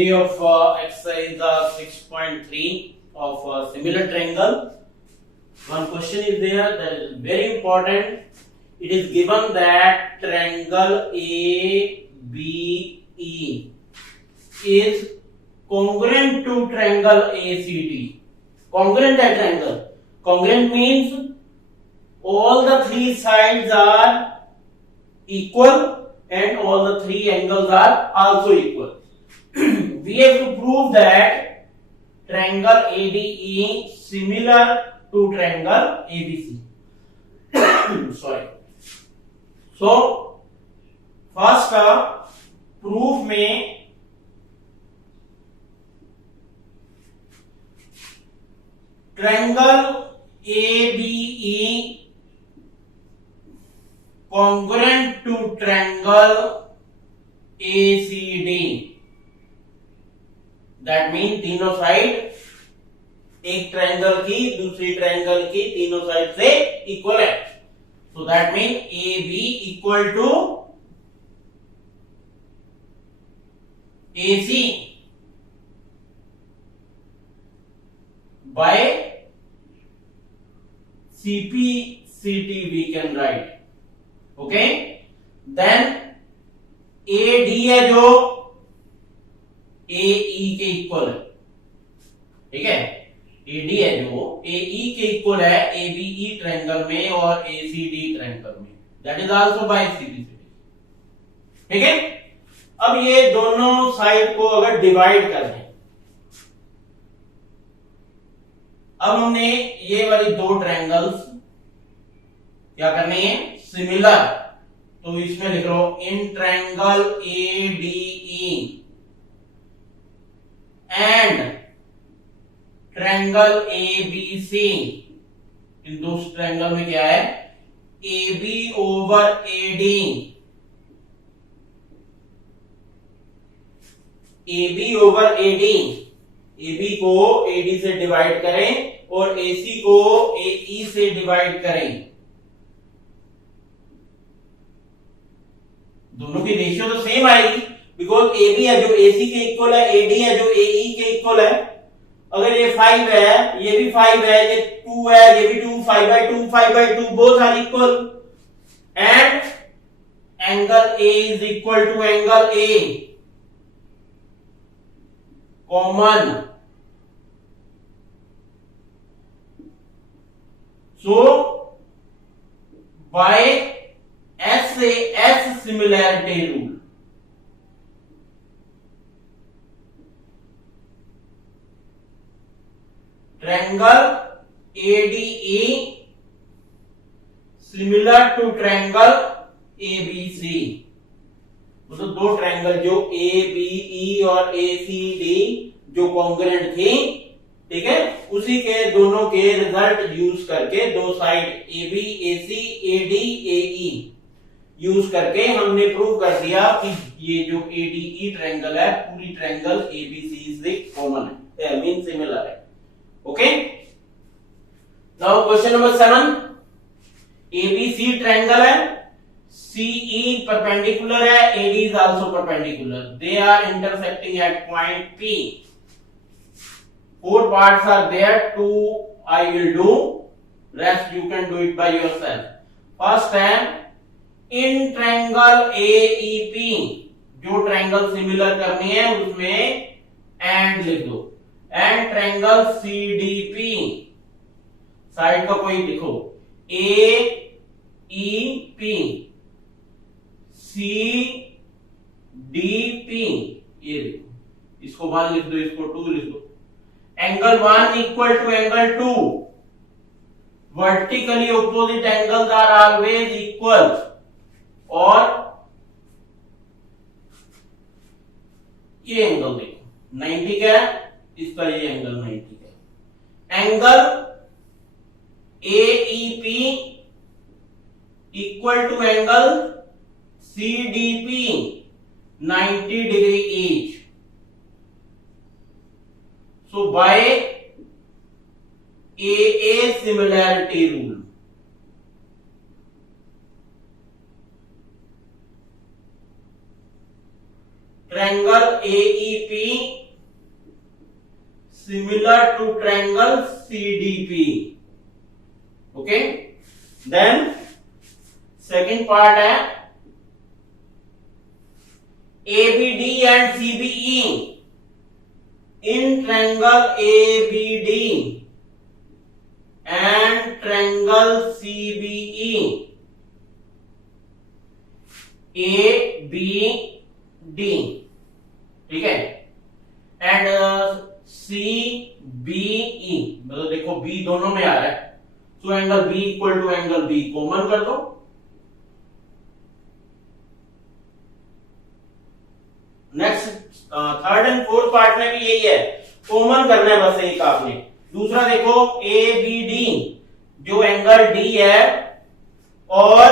theory of exercise 6.3 of similar triangle. One question is there that is very important. It is given that triangle ABE is congruent to triangle ACD. Congruent that triangle. Congruent means all the three sides are equal and all the three angles are also equal. We have to prove that triangle ADE similar to triangle ABC. Sorry. So first proof में triangle ABE congruent to triangle ACD. That means तीनों side एक triangle की दूसरी triangle की तीनों side से equal है. So that means AB equal to AC by CPCT we can write. Okay? Then AD है जो AE के इक्वल है. ठीक है? AD है जो AE के इक्वल है ABE ट्रायंगल में और ACD ट्रायंगल में. That is also by CPCT. ठीक है? अब ये दोनों साइड को अगर डिवाइड कर दें, अब हमने ये वाली दो ट्रायंगल्स क्या करनी है? सिमिलर. तो इसमें लिख लो in triangle ADE and triangle ABC. इन दो ट्रायंगल में क्या है? AB over AD. AB over AD. AB को AD से डिवाइड करें और AC को AE से डिवाइड करें. दोनों की रेशियो तो सेम आएगी बिकॉज AB है जो AC के इक्वल है, AD है जो AE के इक्वल है. अगर ये 5 है, ये भी 5 है, ये 2 है, ये भी 2, 5/2, 5/2 both are equal and angle A is equal to angle A. Common. So by SAS similarity rule triangle ADE similar to triangle ABC. मतलब दो ट्रायंगल जो ABE और ACD जो कॉन्ग्रुएंट थी, ठीक है, उसी के दोनों के रिजल्ट यूज करके दो side AB AC AD AE use करके हमने प्रूव कर दिया कि ये जो ADE ट्रायंगल है पूरी ट्रायंगल ABC से कॉमन है, मीन सिमिलर है. Okay. Now question number 7. ABC triangle है, CE परपेंडिकुलर है, AD is also perpendicular. They are intersecting at point P. 4 parts are there. 2 I will do, rest you can do it by yourself. First है in triangle AEP. जो triangle similar करनी है उसमें and लिख दो. And triangle CDP side का कोई लिखो AEP CDP ये लिखो. इसको 1 लिख दो, इसको 2 लिख दो. Angle 1 equal to angle 2. Vertically opposite angles are always equal. और ये एंगल देखो 90 का है, इसका ये एंगल 90 का है. Angle AEP equal to angle CDP 90 degree each. So by AA similarity rule, triangle AEP similar to triangle CDP. Okay, then second part है ABD and CBE in triangle ABD and triangle CBE. ABD, ठीक है, and CBE, मतलब देखो B दोनों में आ रहा है, so angle B equal to angle B common कर दो। Next third and fourth part में भी यही है, कॉमन करना है बस एक आपने। दूसरा देखो ABD जो एंगल D है और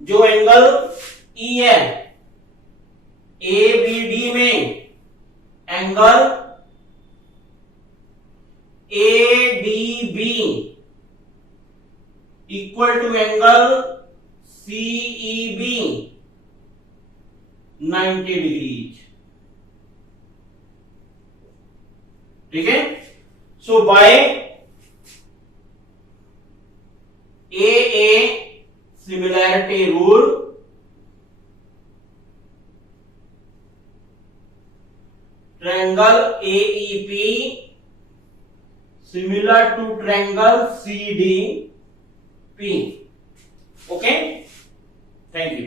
जो एंगल E है, ABD में angle ADB equal to angle CEB 90 degrees, ठीक है। So by AA similarity rule triangle AEP similar to triangle CDP. Okay, thank you.